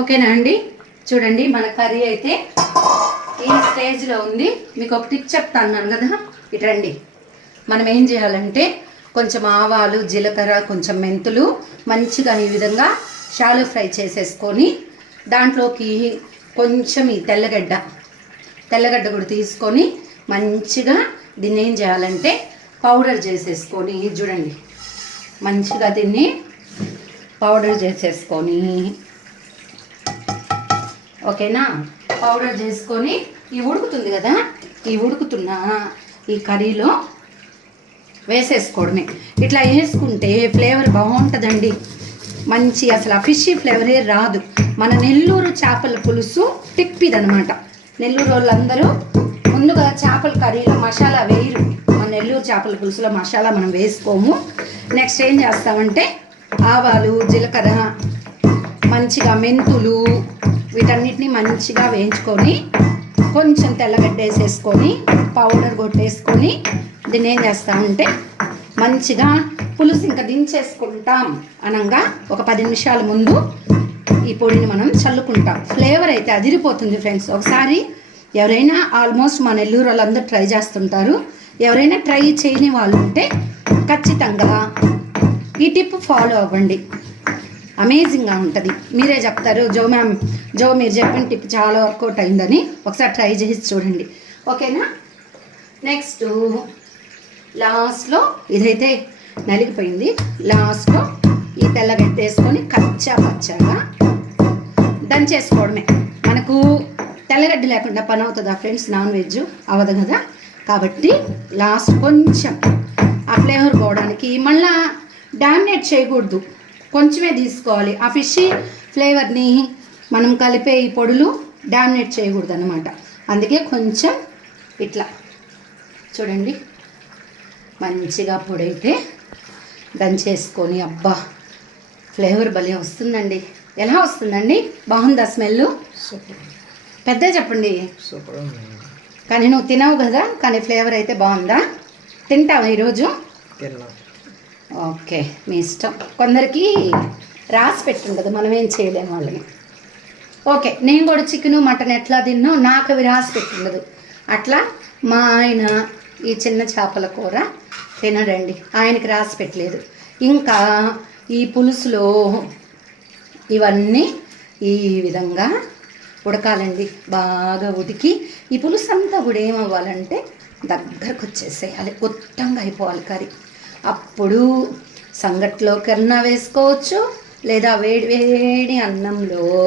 ఓకేనా అండి? చూడండి మన కర్రీ అయితే ఈ స్టేజ్లో ఉంది. మీకు ఒక టిప్ చెప్తాను కదా? ఇటు రండి. మనం ఏం చేయాలంటే కొంచెం ఆవాలు జీలకర్ర కొంచెం మెంతులు మంచిగా ఈ విధంగా షాలో ఫ్రై చేసేసుకొని దాంట్లోకి కొంచెం ఈ తెల్లగడ్డ తెల్లగడ్డ కూడా తీసుకొని మంచిగా దీన్ని ఏం చేయాలంటే పౌడర్ చేసేసుకొని చూడండి. మంచిగా దీన్ని పౌడర్ చేసేసుకొని ఓకేనా? పౌడర్ చేసుకొని ఈ ఉడుకుతుంది కదా ఈ ఉడుకుతున్న ఈ కర్రీలో వేసేసుకోవడమే. ఇట్లా వేసుకుంటే ఫ్లేవర్ బాగుంటుందండి. మంచి అసలు ఆ ఫిష్ ఫ్లేవరే రాదు. మన నెల్లూరు చేపల పులుసు తిప్పిదనమాట. నెల్లూరు వాళ్ళందరూ ముందుగా చేపల కర్రీలో మసాలా వేయరు. మన నెల్లూరు చేపల పులుసులో మసాలా మనం వేసుకోము. నెక్స్ట్ ఏం చేస్తామంటే ఆవాలు జీలకర్ర మంచిగా మెంతులు వీటన్నిటిని మంచిగా వేయించుకొని కొంచెం తెల్లగడ్డ వేసేసుకొని పౌడర్ కొట్టేసుకొని దీన్ని ఏం చేస్తామంటే మంచిగా పులుసు ఇంకా దించేసుకుంటాం అనగా ఒక పది నిమిషాల ముందు ఈ పొడిని మనం చల్లుకుంటాం. ఫ్లేవర్ అయితే అదిరిపోతుంది ఫ్రెండ్స్ ఒకసారి ఎవరైనా ఆల్మోస్ట్ మా నెల్లూరు వాళ్ళందరూ ట్రై చేస్తుంటారు. ఎవరైనా ట్రై చేయని వాళ్ళు ఉంటే ఖచ్చితంగా ఈ టిప్ ఫాలో అవ్వండి. అమేజింగ్గా ఉంటుంది. మీరే చెప్తారు జో మ్యామ్ జో మీరు చెప్పిన టిప్ చాలా వర్కౌట్ అయిందని. ఒకసారి ట్రై చేసి చూడండి. ఓకేనా? నెక్స్ట్ లాస్ట్లో ఇదైతే నలిగిపోయింది. లాస్ట్లో ఈ తెల్లగడ్డ వేసుకొని కచ్చా పచ్చగా దంచేసుకోవడమే మనకు తెల్లగడ్డ లేకుండా పని అవుతుందా ఫ్రెండ్స్? నాన్ వెజ్ అవ్వదు కదా? కాబట్టి లాస్ట్ కొంచెం ఆ ఫ్లేవర్ పోవడానికి మళ్ళా డామినేట్ చేయకూడదు. కొంచెమే తీసుకోవాలి. ఆ ఫిష్ ఫ్లేవర్ని మనం కలిపే ఈ పొడులు డామినేట్ చేయకూడదు అనమాట అందుకే కొంచెం ఇట్లా. చూడండి. మంచిగా పొడైతే దంచేసుకొని అబ్బా! ఫ్లేవర్ భలే వస్తుందండి. ఎలా వస్తుందండి? బాగుందా స్మెల్? పెద్ద చెప్పండి. కానీ నువ్వు తినవు కదా కానీ ఫ్లేవర్ అయితే బాగుందా? తింటావా ఈరోజు? ఓకే మీ ఇష్టం. కొందరికి రాసి పెట్టుండదు మనం ఏం చేయలేము వాళ్ళని. ఓకే నేను కూడా చికెను మటన్ ఎట్లా తిన్నో నాకు అవి రాసి పెట్టుండదు. అట్లా మా ఆయన ఈ చిన్న చేపల కూర తినడండి. ఆయనకి రాసి పెట్టలేదు. ఇంకా ఈ పులుసులో ఇవన్నీ ఈ విధంగా ఉడకాలండి. బాగా ఉడికి ఈ పులుసు అంతా కూడా ఏమవ్వాలంటే దగ్గరకు వచ్చేసేయాలి ఉత్తంగా అయిపోవాలి కర్రీ. అప్పుడు సంగట్లో కన్నా వేసుకోవచ్చు లేదా వేడి వేడి అన్నంలో